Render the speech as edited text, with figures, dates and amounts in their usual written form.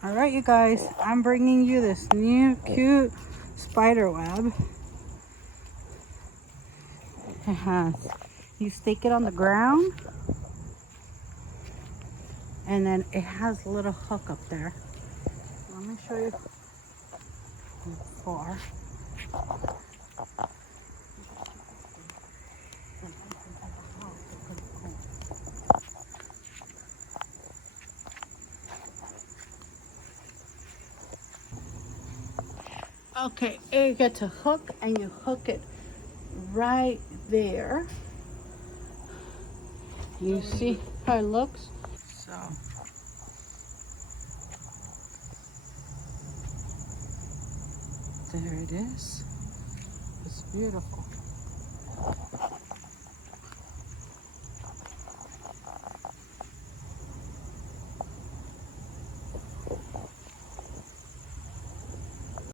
All right, you guys, I'm bringing you this new cute spider web. It has, you stake it on the ground, and then it has a little hook up there. Let me show you far. Okay, you get to hook, and you hook it right there. You see how it looks? So there it is. It's beautiful.